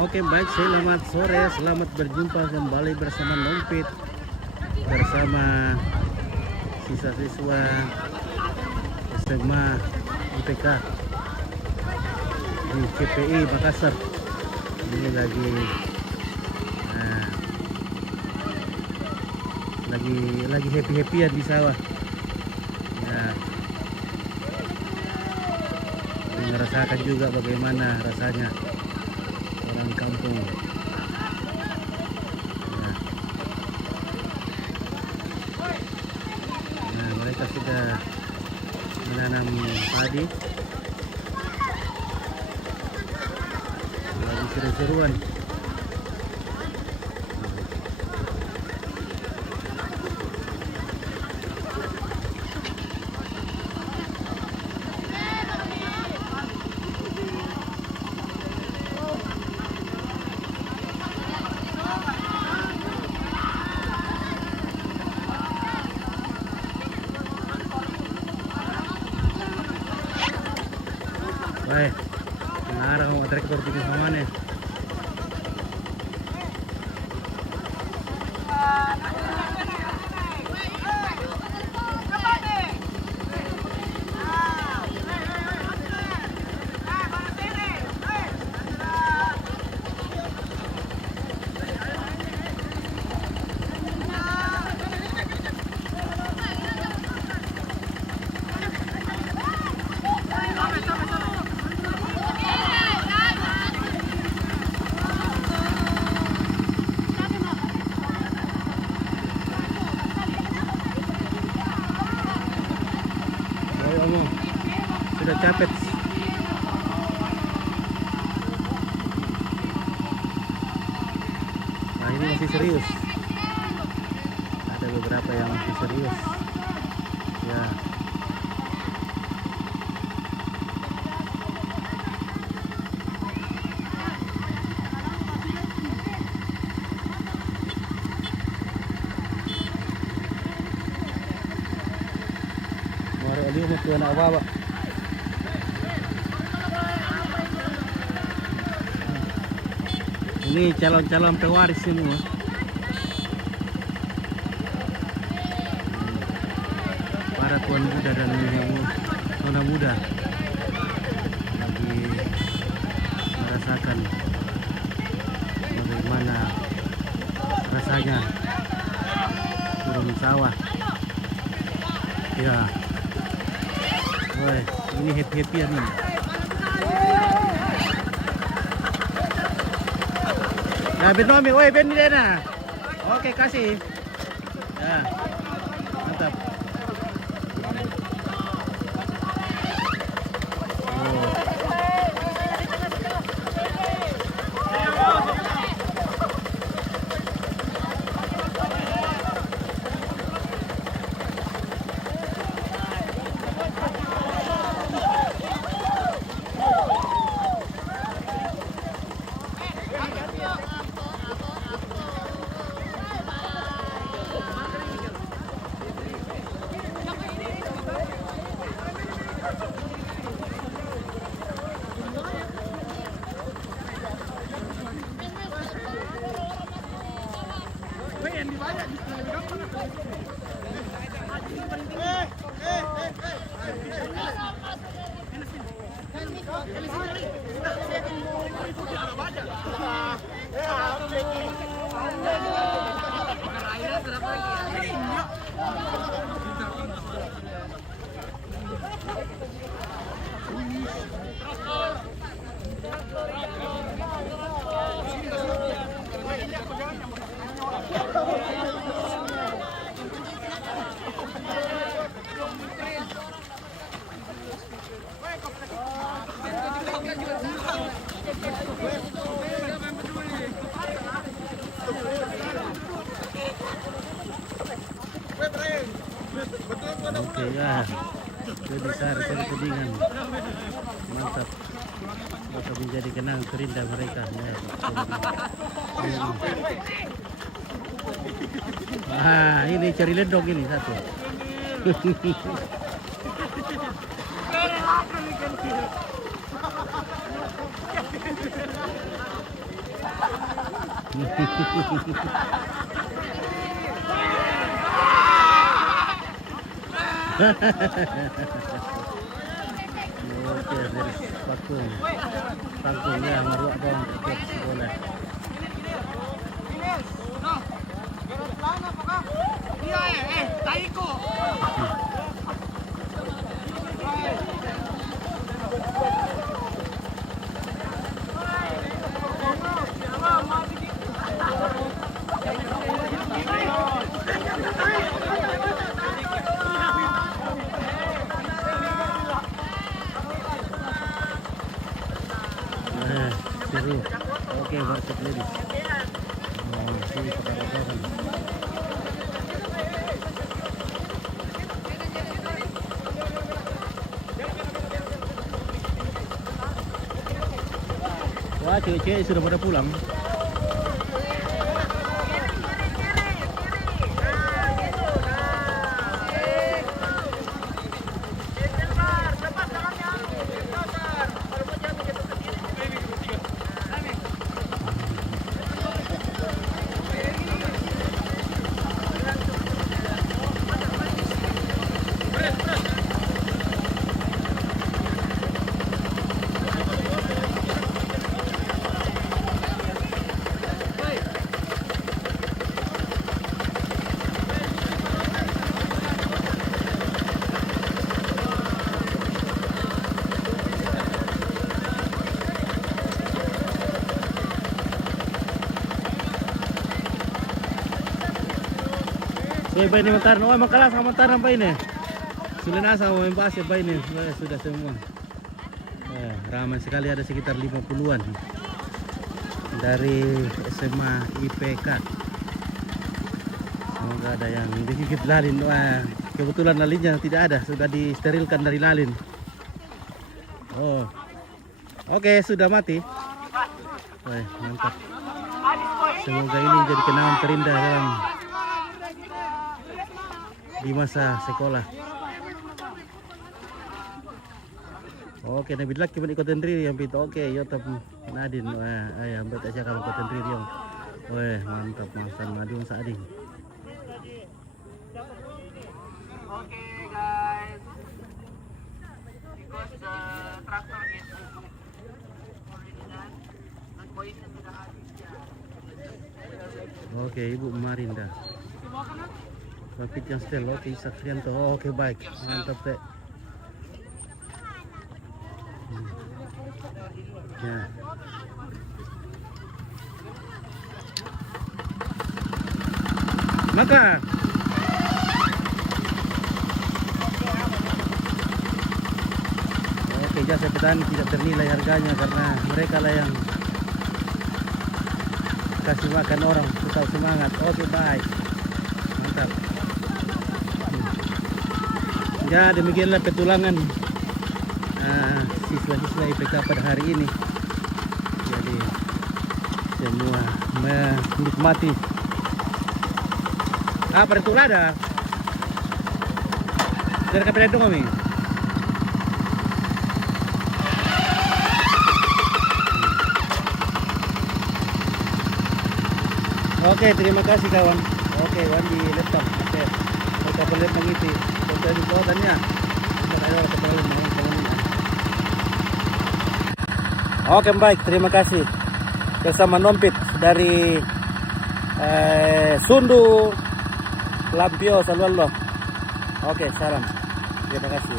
Oke baik, selamat sore, selamat berjumpa kembali bersama Nompit, bersama siswa-siswa SMA IPK di CPI Makassar. Ini lagi happy-happyan di sawah. Ya, merasakan juga bagaimana rasanya orang kampung. Nah, mereka sudah menanam padi, lagi seru-seruan. Baik, mengarah mau traktor bikin mana? Sudah capek. Nah, ini masih serius. Ada beberapa yang masih serius. Ya. Mari ali mo tuwa na awawa. Ini calon-calon pewaris semua. Para tuan muda dan nona muda lagi merasakan bagaimana rasanya turun sawah. Ya, woi, ini happy-happyan ini. Nah, Ben Nomi, woi Ben Dena. Oke, kasih. Ya, mantap. Oke ya, itu besar dari Kedingan, mantap, bisa menjadi kenang terindah mereka. Ya. Nah, ini cari ledok ini satu. Oke, dari Pakung. Pakung ya, meruak bawang tiket sekolah. Seru. Oke, market ladies. Oh, sini pakar-pakaran. Wah, cewek-cewek sudah pada pulang. Baik ini mentar, oh makalah sama mentar apa ini? Sudah nasa mau membahas apa ini? Sudah semua. Ramai sekali, ada sekitar 50-an dari SMA IPK. Semoga ada yang digigit lalin. Wah, kebetulan lalinnya tidak ada, sudah disterilkan dari lalin. Oh, oke, sudah mati. Wah, mantap. Semoga ini menjadi kenangan terindah di masa sekolah. Oke, nabi lagi kembali ikutin diri yang pintu. Oke, YouTube Nadin. Wah, ayah ambil aja kamu ikutin diri yang. Wah, mantap masan Nadin Saading. Oke guys, because the tractor is already done, and poinnya sudah habis ya. Oke, Ibu Marinda. Rapid yang setel, oke Isak Rianto. Oke, baik, mantap teh. Ya. Maka oke, jasa petani tidak ternilai harganya karena mereka lah yang kasih makan orang, tetap semangat. Oke, baik, mantap. Ya, demikianlah petualangan siswa-siswa IPK pada hari ini. Jadi semua menikmati apa itu ada dari kapan itu kami. Oke, terima kasih kawan. Oke, Wandi laptop. Oke, kita boleh mengisi konten kontennya. Oke, baik, terima kasih bersama Nompit dari Sundu Lampio Salwallo. Oke, salam. Terima kasih.